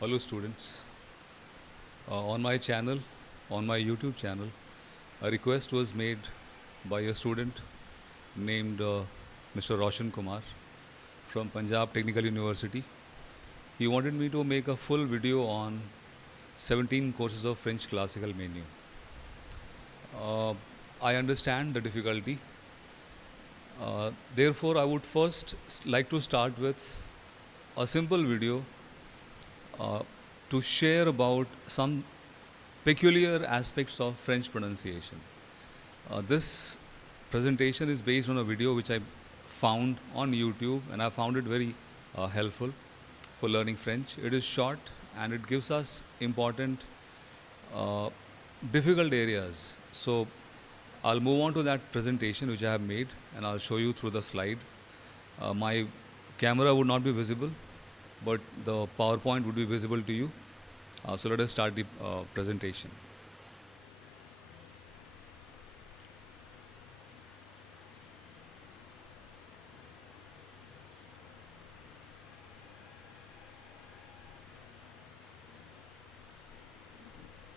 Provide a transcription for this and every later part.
Hello students. On my channel, on my YouTube channel, a request was made by a student named Mr. Roshan Kumar from Punjab Technical University. He wanted me to make a full video on 17 courses of French classical menu. Uh, I understand the difficulty. Therefore, I would first like to start with a simple video uh, to share about some peculiar aspects of French pronunciation. This presentation is based on a video which I found on YouTube, and I found it very helpful for learning French. It is short and it gives us important, uh, difficult areas. So I'll move on to that presentation which I have made, and I'll show you through the slide. My camera would not be visible, but the PowerPoint would be visible to you. So let us start the presentation.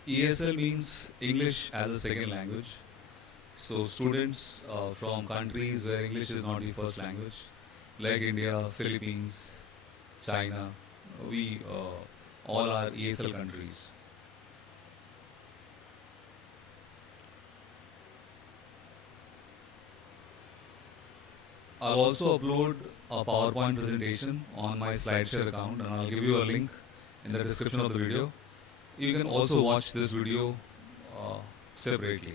ESL means English as a second language. So students from countries where English is not the first language, like India, Philippines, China, we all are ESL countries. I'll also upload a PowerPoint presentation on my SlideShare account, and I'll give you a link in the description of the video. You can also watch this video separately.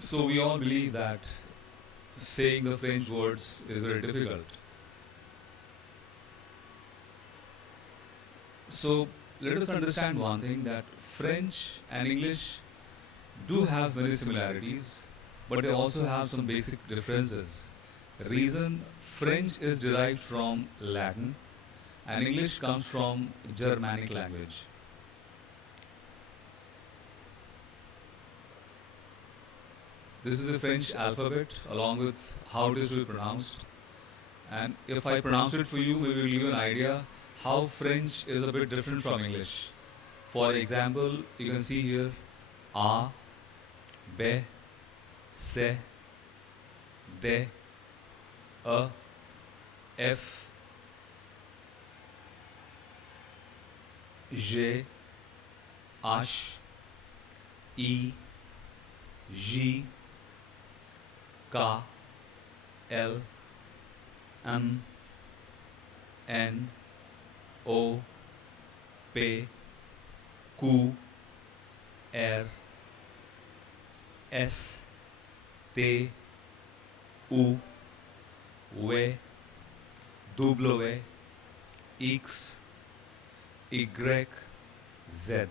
So we all believe that saying the French words is very difficult. So let us understand one thing, that French and English do have many similarities, but they also have some basic differences. Reason, French is derived from Latin and English comes from Germanic language. This is the French alphabet along with how it is to be pronounced. And if I pronounce it for you, maybe we'll give you an idea how French is a bit different from English. For example, you can see here A, B, C, D, A, F, G, H, I, J, K, L, M, N, O, P, Q, R, S, T, U, V, W, X, Y, Z.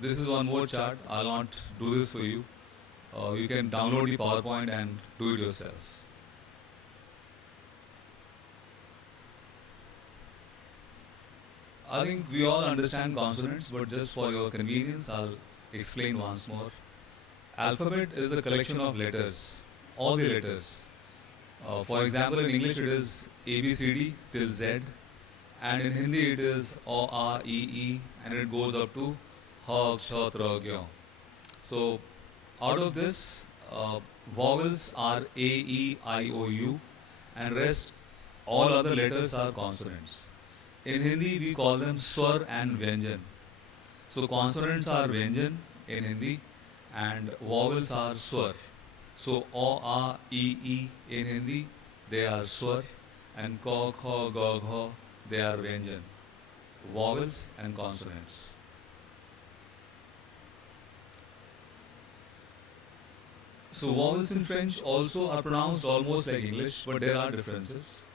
This is one more chart. I'll not do this for you. You can download the PowerPoint and do it yourself. I think we all understand consonants, but just for your convenience, I'll explain once more. Alphabet is a collection of letters, all the letters. For example, in English it is A, B, C, D till Z, and in Hindi it is O, A, E, E, and it goes up to Ha, Ksha, Tra, Gya. So, out of this, vowels are A, E, I, O, U, and rest all other letters are consonants. In Hindi, we call them Swar and Vyanjan. So, consonants are Vyanjan in Hindi, and vowels are Swar. So, O, A, E, E in Hindi, they are Swar, and Ka, Kha, Ga, Gha, they are Vyanjan. Vowels and consonants. So vowels in French also are pronounced almost like English, but there are differences.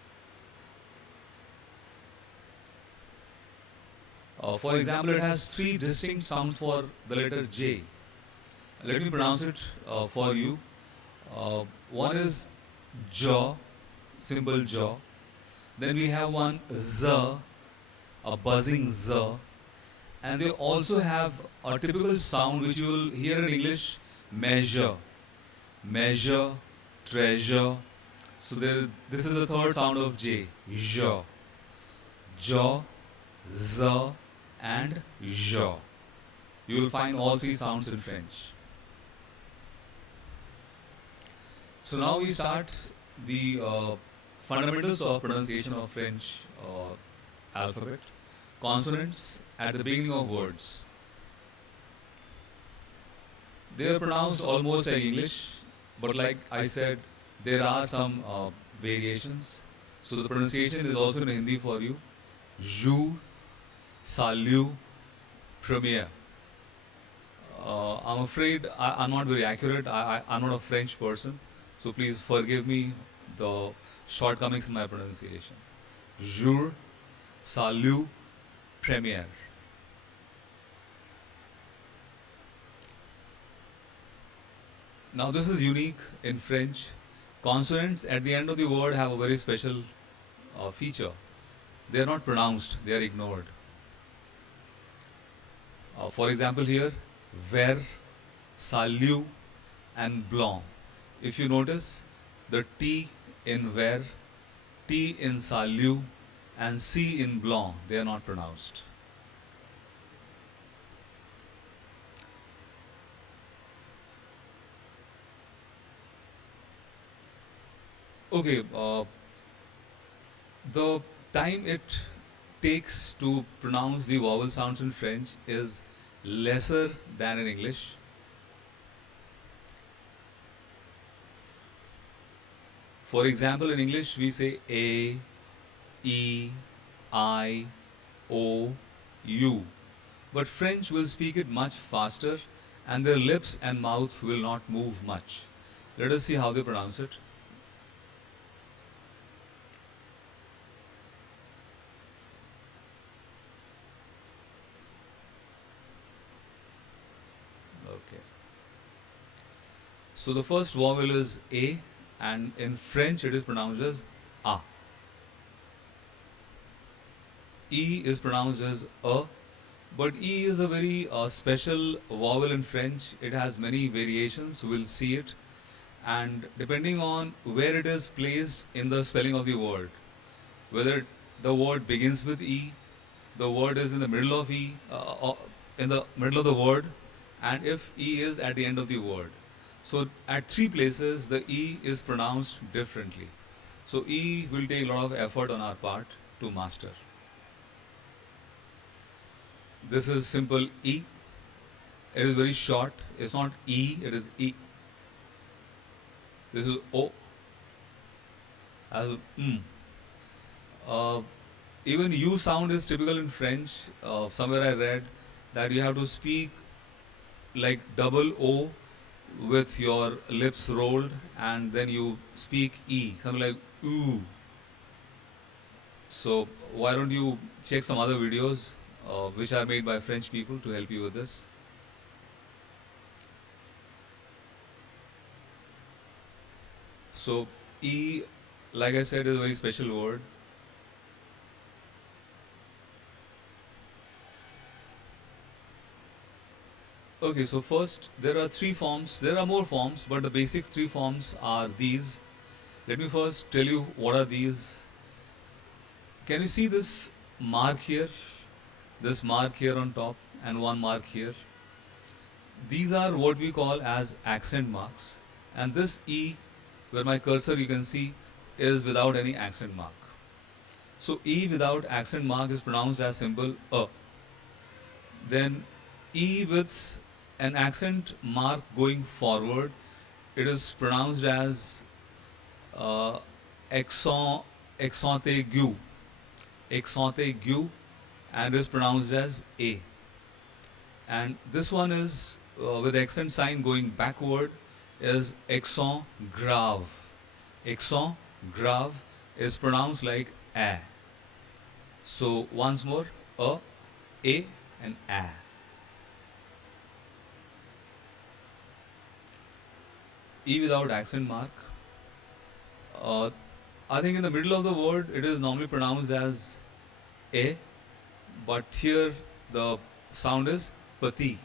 For example, it has three distinct sounds for the letter J. Let me pronounce it for you. One is jaw, simple jaw. Then we have one z, a buzzing z, and they also have a typical sound which you will hear in English: measure, measure, treasure. So this is the third sound of J: j, j, z, and j. You will find all three sounds in French. So now we start the fundamentals of pronunciation of French alphabet. Consonants at the beginning of words. They are pronounced almost like English, but like I said, there are some variations. So the pronunciation is also in Hindi for you. Jour, salut, première. I'm afraid I'm not very accurate. I'm not a French person, so please forgive me the shortcomings in my pronunciation. Jour, salut, première. Now this is unique in French. Consonants at the end of the word have a very special feature. They are not pronounced, they are ignored. For example here, ver, salut, and blanc. If you notice, the T in ver, T in salut, and C in blanc, they are not pronounced. Okay, the time it takes to pronounce the vowel sounds in French is lesser than in English. For example, in English we say A, E, I, O, U. But French will speak it much faster and their lips and mouth will not move much. Let us see how they pronounce it. Okay. So the first vowel is A, and in French it is pronounced as A. E is pronounced as A, but E is a very special vowel in French. It has many variations, we'll see it, and depending on where it is placed in the spelling of the word, whether the word begins with E, the word is in the middle of E, in the middle of the word, and if E is at the end of the word. So at three places the E is pronounced differently. So E will take a lot of effort on our part to master. This is simple E. It is very short. It's not E, it is E. This is O. As even U sound is typical in French. Somewhere I read that you have to speak like double O with your lips rolled, and then you speak E, something like ooh. So why don't you check some other videos which are made by French people to help you with this. So E, like I said, is a very special word. Okay, so first there are three forms. There are more forms, but the basic three forms are these. Let me first tell you what are these. Can you see this mark here? This mark here on top and one mark here. These are what we call as accent marks. And this E, where my cursor you can see, is without any accent mark. So E without accent mark is pronounced as simple A. Then E with an accent mark going forward, it is pronounced as accent aigu, accent aigu, and is pronounced as A. And this one is with accent sign going backward is accent grave. Accent grave is pronounced like A. So once more, A, and A. E without accent mark. I think in the middle of the word it is normally pronounced as A, but here the sound is pati.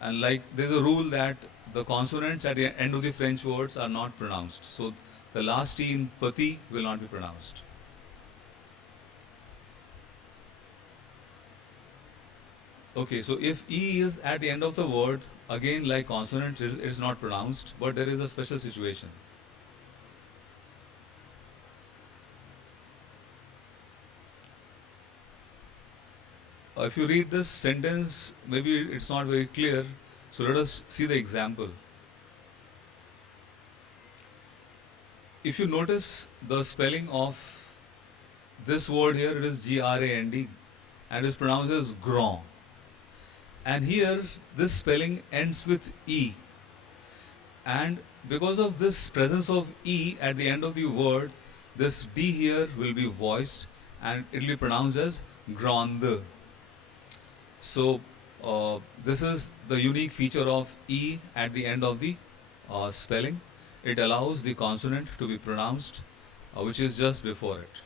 And like there's a rule that the consonants at the end of the French words are not pronounced. So the last T in pati will not be pronounced. Okay, so if E is at the end of the word, again like consonants, it's not pronounced, but there is a special situation. If you read this sentence, maybe it's not very clear, so let us see the example. If you notice the spelling of this word here, it is G-R-A-N-D, and is pronounced as grand. And here, this spelling ends with E. And because of this presence of E at the end of the word, this D here will be voiced and it will be pronounced as grande. So, this is the unique feature of E at the end of the spelling. It allows the consonant to be pronounced, which is just before it.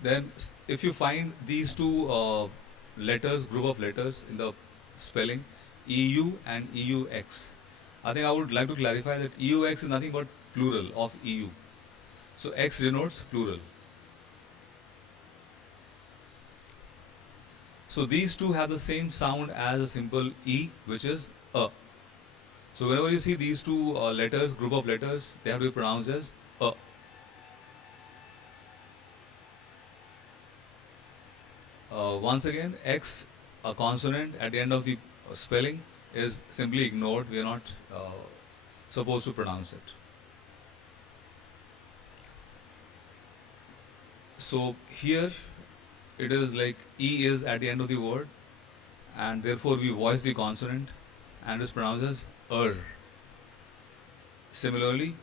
Then, if you find these two letters, group of letters in the spelling, EU and EUX, I think I would like to clarify that EUX is nothing but plural of EU. So, X denotes plural. So, these two have the same sound as a simple E, which is A. So, whenever you see these two letters, group of letters, they have to be pronounced as A. Once again, X, a consonant at the end of the spelling, is simply ignored. We are not supposed to pronounce it. So here it is like E is at the end of the word, and therefore we voice the consonant and is pronounced as Similarly,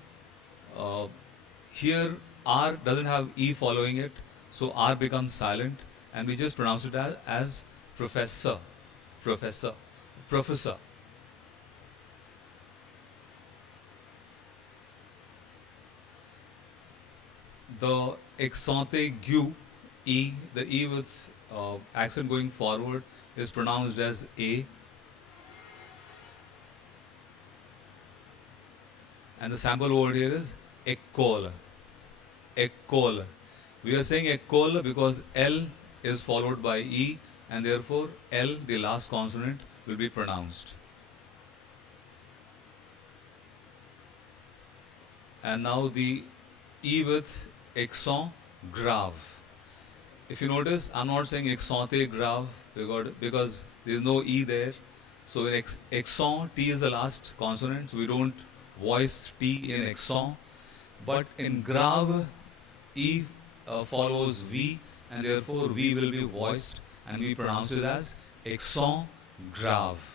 here R doesn't have E following it, so R becomes silent and we just pronounce it as professor, professor, professor. The accent aigu, E, the E with accent going forward is pronounced as A. And the sample word here is école. École. We are saying école because L is followed by E and therefore L, the last consonant, will be pronounced. And now the E with accent grave. If you notice, I'm not saying accent grave because there is no E there. So in accent, T is the last consonant, so we don't voice T in accent. But in grave, E follows V, and therefore V will be voiced, and we pronounce it as accent grave.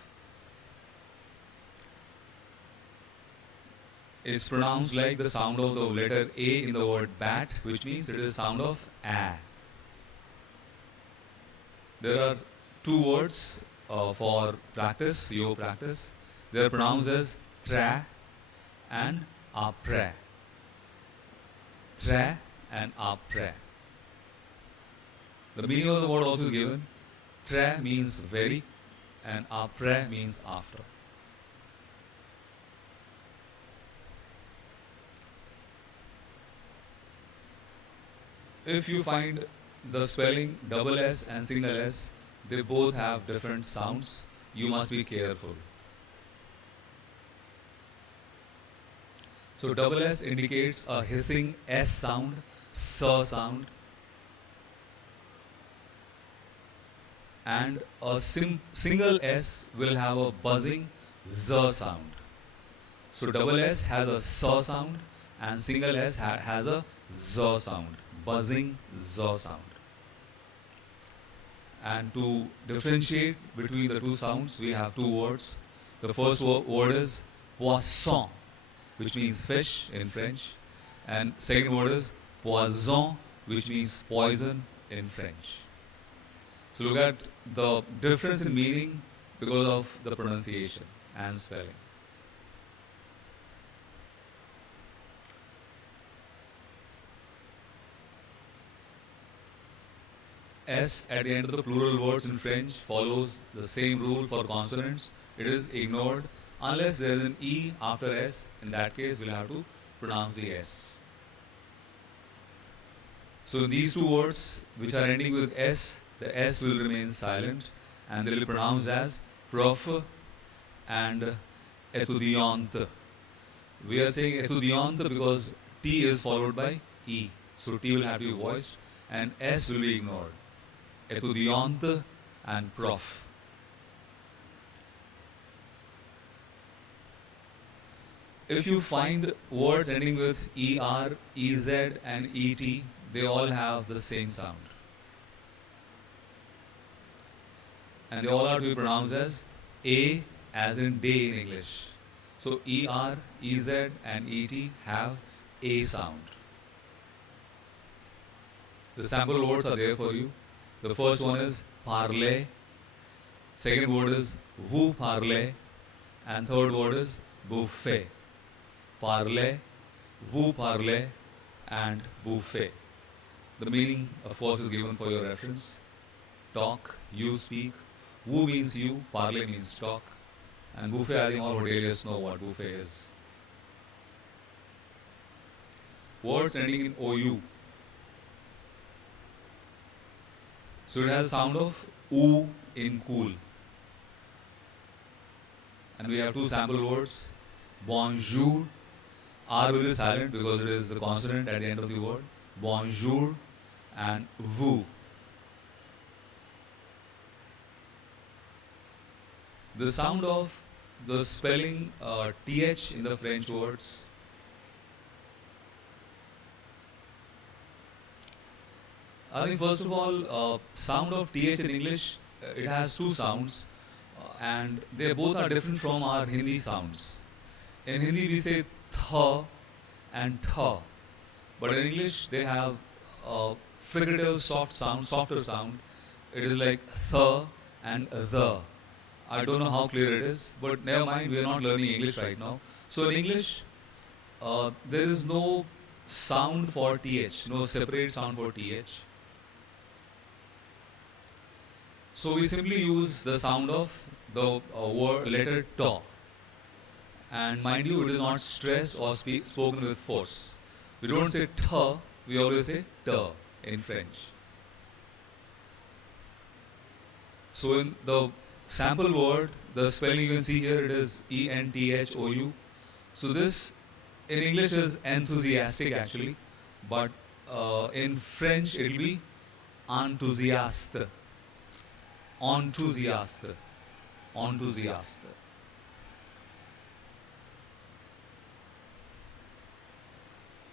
It's pronounced like the sound of the letter A in the word bat, which means it is the sound of A. There are two words for practice, yoga practice. They are pronounced as tra and après. Tra and après. The meaning of the word also is given. Tra means very and après means after. If you find the spelling double S and single S, they both have different sounds. You must be careful. So double S indicates a hissing S sound, sound, and a single S will have a buzzing Z sound. So double S has a sound and single S has a Z sound, buzzing Z sound. And to differentiate between the two sounds, we have two words. The first word is poisson, which means fish in French, and second word is poison, which means poison in French. So look at the difference in meaning because of the pronunciation and spelling. S at the end of the plural words in French follows the same rule for consonants. It is ignored unless there is an E after S. In that case, we'll have to pronounce the S. So in these two words, which are ending with S, the S will remain silent and they will be pronounced as prof and étudiante. We are saying étudiante because T is followed by E. So T will have to be voiced and S will be ignored. Étudiante and prof. If you find words ending with ER, EZ and ET, they all have the same sound. And they all are to be pronounced as A as in day in English. So ER, EZ and ET have A sound. The sample words are there for you. The first one is parler, second word is vous parlez, and third word is bouffer. Parler, vous parlez, and bouffer. The meaning, of course, is given for your reference. Talk, you speak. Vous means you, parler means talk. And bouffer, I think all hoteliers know what bouffer is. Words ending in OU. So it has a sound of oo in cool. And we have two sample words. Bonjour. R will be silent because it is the consonant at the end of the word. Bonjour and vous. The sound of the spelling th in the French words. I think first of all, sound of th in English, it has two sounds and they both are different from our Hindi sounds. In Hindi we say th and tha, but in English they have a fricative softer sound. It is like th and the. I don't know how clear it is, but never mind, we are not learning English right now. So in English, there is no sound for th, no separate sound for th. So we simply use the sound of the word letter ta. And mind you, it is not stressed or spoken with force. We don't say ta, we always say ta in French. So in the sample word, the spelling you can see here, it is ENTHOU. So this in English is enthusiastic actually, but in French it will be enthusiaste. Enthusiaste. Enthusiaste.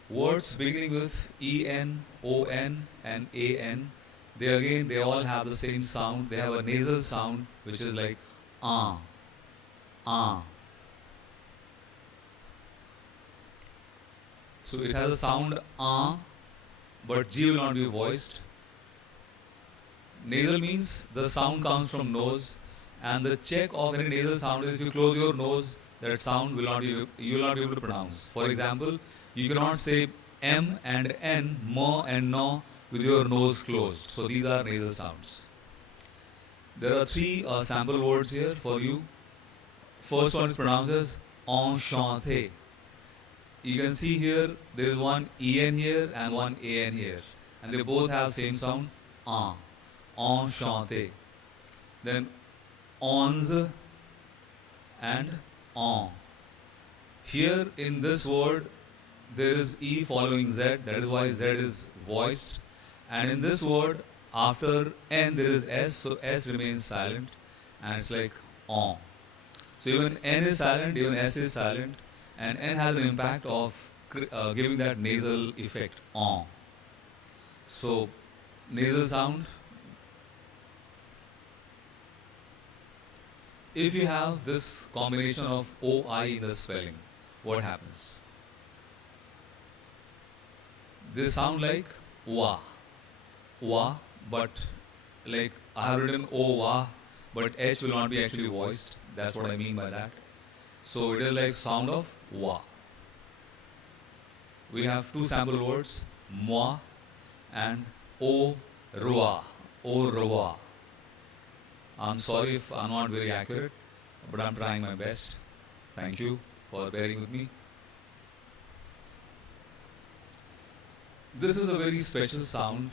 Words beginning with EN, ON and AN, they all have the same sound. They have a nasal sound which is like ah. So it has a sound ah, but G will not be voiced. Nasal means the sound comes from nose, and the check of any nasal sound is if you close your nose, that sound you will not be able to pronounce. For example, you cannot say M and N, mo and no with your nose closed. So these are nasal sounds. There are three sample words here for you. First one is pronounced as enchanté. You can see here there is one en here and one an here, and they both have same sound en. Enchanté. Then onze and en. Here in this word there is E following Z, that is why Z is voiced. And in this word, after N there is S, so S remains silent and it's like en. So even N is silent, even S is silent, and N has an impact of giving that nasal effect en. So nasal sound. If you have this combination of OI in the spelling, what happens? They sound like wa, but like I have written O wa, but H will not be actually voiced. That's what I mean by that. So it is like sound of wa. We have two sample words, moi and au roi. au revoir. I'm sorry if I'm not very accurate, but I'm trying my best. Thank you for bearing with me. This is a very special sound.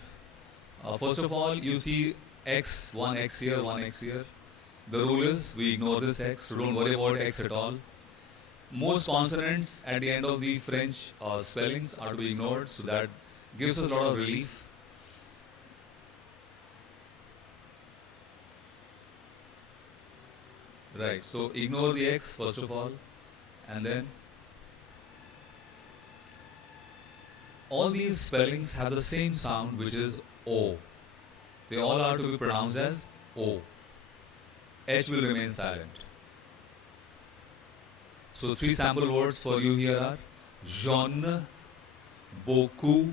First of all, you see X, one X here, one X here. The rule is we ignore this X, so don't worry about X at all. Most consonants at the end of the French spellings are to be ignored, so that gives us a lot of relief. Right, so ignore the X first of all, and then all these spellings have the same sound, which is O. They all are to be pronounced as O. H will remain silent. So three sample words for you here are jaune, beaucoup,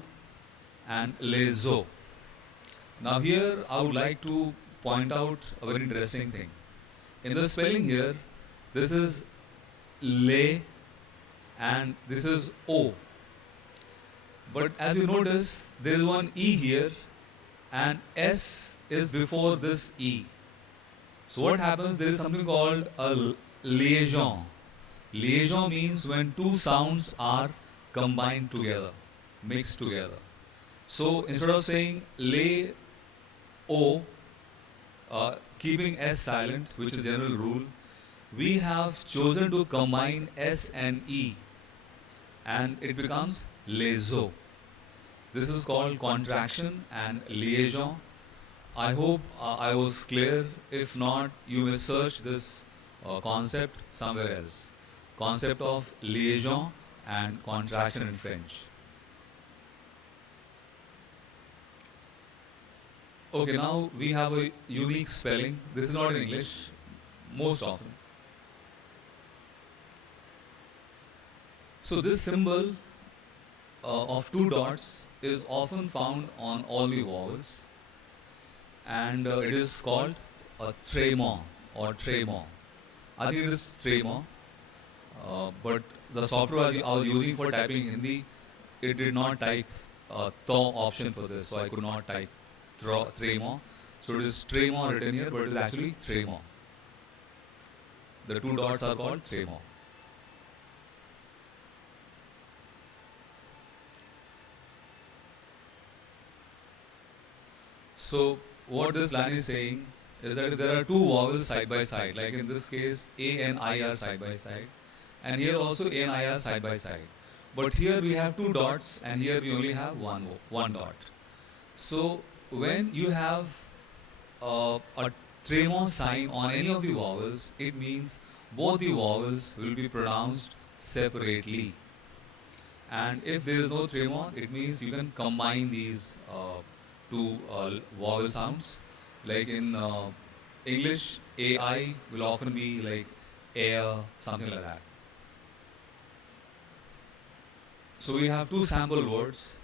and les eaux. Now here I would like to point out a very interesting thing. In the spelling here, this is le and this is O. But as you notice, there is one E here and S is before this E. So what happens, there is something called a liaison. Liaison means when two sounds are combined together, mixed together. So instead of saying le O, keeping S silent, which is general rule, we have chosen to combine S and E and it becomes les eaux. This is called contraction and liaison. I hope I was clear. If not, you may search this concept somewhere else. Concept of liaison and contraction in French. Okay, now we have a unique spelling. This is not in English, most often. So this symbol of two dots is often found on all the vowels, and it is called a tremor or tremor. I think it is tremor, but the software I was using for typing Hindi, it did not type tho option for this, so I could not type tremor. So it is tremor written here, but it is actually tremor. The two dots are called tremor. So what this line is saying is that there are two vowels side by side, like in this case A and I are side by side, and here also A and I are side by side. But here we have two dots and here we only have one dot. So when you have a tremor sign on any of the vowels, it means both the vowels will be pronounced separately. And if there is no tremor, it means you can combine these two vowel sounds. Like in English, AI will often be like air, something like that. So we have two sample words,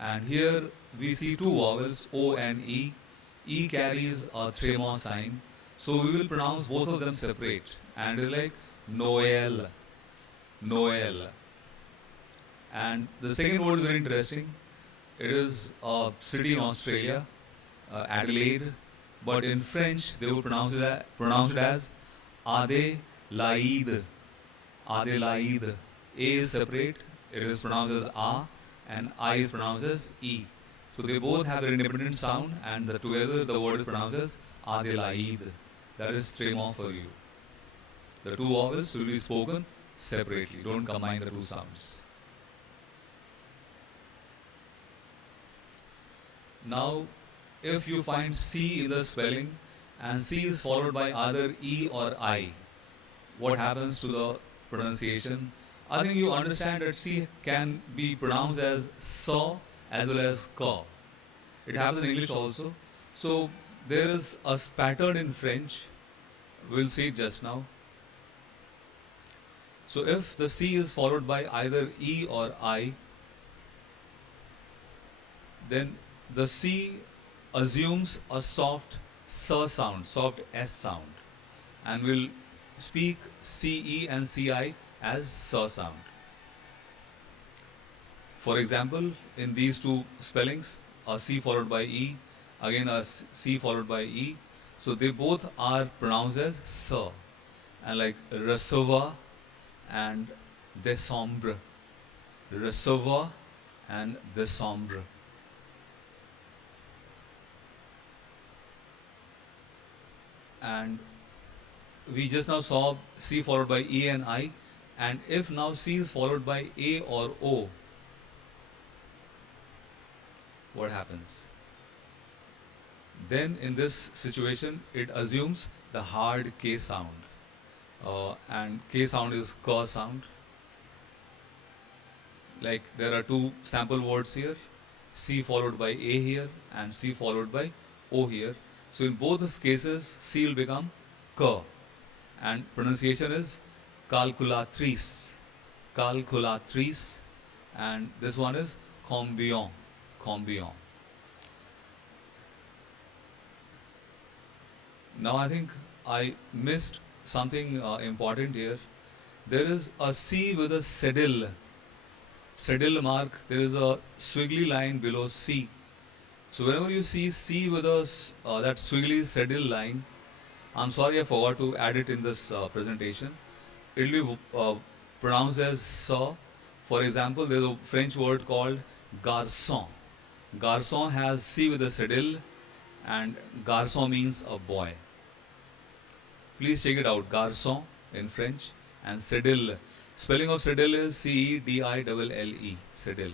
and here we see two vowels, O and E. E carries a tremor sign, so we will pronounce both of them separate, and it's like Noel, Noel. And the second word is very interesting. It is a city in Australia, Adelaide, but in French they would pronounce it as Adelaide. Adelaide. A is separate, it is pronounced as A, and I is pronounced as E. So they both have their independent sound, and together the word is pronounced as Adelaide. That is tremor for you. The two vowels will be spoken separately. Don't combine the two sounds. Now, if you find C in the spelling and C is followed by either E or I, what happens to the pronunciation? I think you understand that C can be pronounced as saw as well as ka. It happens in English also. So there is a pattern in French. We'll see it just now. So if the C is followed by either E or I, then the C assumes a soft S sound, soft S sound, and will speak CE and CI as S sound. For example, in these two spellings, a C followed by E, again a C followed by E. So they both are pronounced as sir. And like recevoir and décembre. Recevoir and décembre. And we just now saw C followed by E and I. And if now C is followed by A or O, what happens? Then in this situation, it assumes the hard K sound. And K sound is K sound. Like there are two sample words here, C followed by A here and C followed by O here. So in both these cases, C will become K. And pronunciation is calculatrice. Calculatrice. And this one is combien. Combien. Now I think I missed something important here. There is a C with a cedille. Cedille mark, there is a squiggly line below C. So whenever you see C with a, that squiggly cedille line, I'm sorry I forgot to add it in this presentation. It will be pronounced as sa. For example, there is a French word called garçon. Garçon has C with a cedille, and garçon means a boy. Please check it out, garçon in French, and cedille. Spelling of cedille is C-E-D-I-L-L-E, cedille.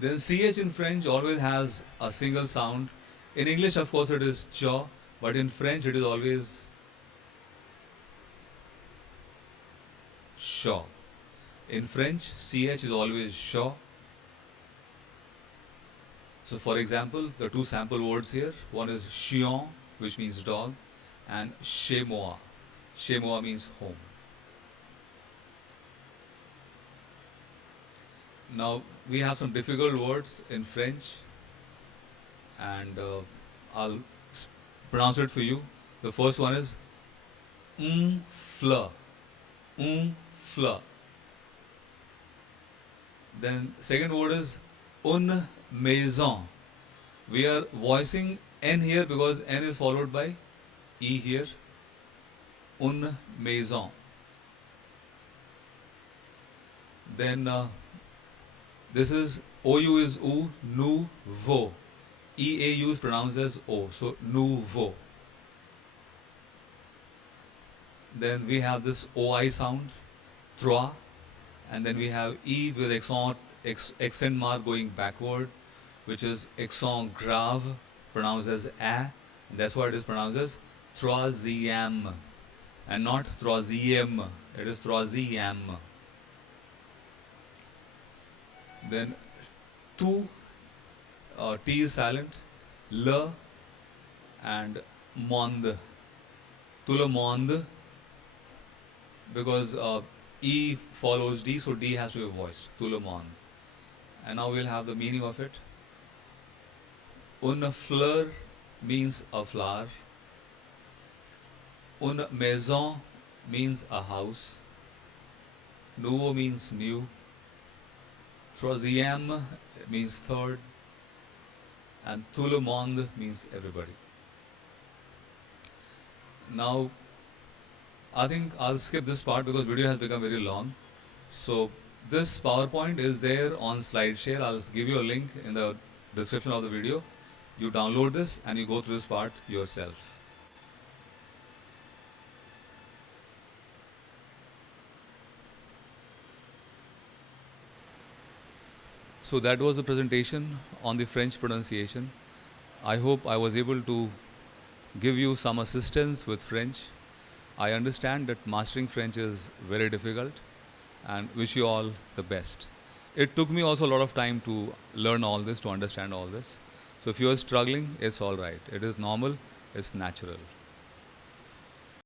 Then CH in French always has a single sound. In English, of course, it is cha, but in French, it is always sha. In French, CH is always sha. So, for example, the two sample words here, one is chien, which means dog, and chez moi. Chez moi means home. Now, we have some difficult words in French, and I'll pronounce it for you. The first one is fleur. Fleur. Then second word is une maison. We are voicing N here because N is followed by E here. Une maison. Then this is OU is U, nouveau. EAU is pronounced as O, so nouveau. Then we have this OI sound, trois, and then we have E with accent mark going backward, which is accent grave, pronounced as A, and that's why it is pronounced as troisième, and not troisième, it is troisième. Then tout, T is silent, le and monde. Tout le monde, because E follows D, so D has to be voiced. Tout le monde. And now we'll have the meaning of it. Une fleur means a flower. Une maison means a house. Nouveau means new. Troisième means third. And tout le monde means everybody. Now, I think I'll skip this part because video has become very long. So this PowerPoint is there on SlideShare. I'll give you a link in the description of the video. You download this and you go through this part yourself. So that was the presentation on the French pronunciation. I hope I was able to give you some assistance with French. I understand that mastering French is very difficult and wish you all the best. It took me also a lot of time to learn all this, to understand all this. So if you are struggling, it's all right. It is normal, it's natural.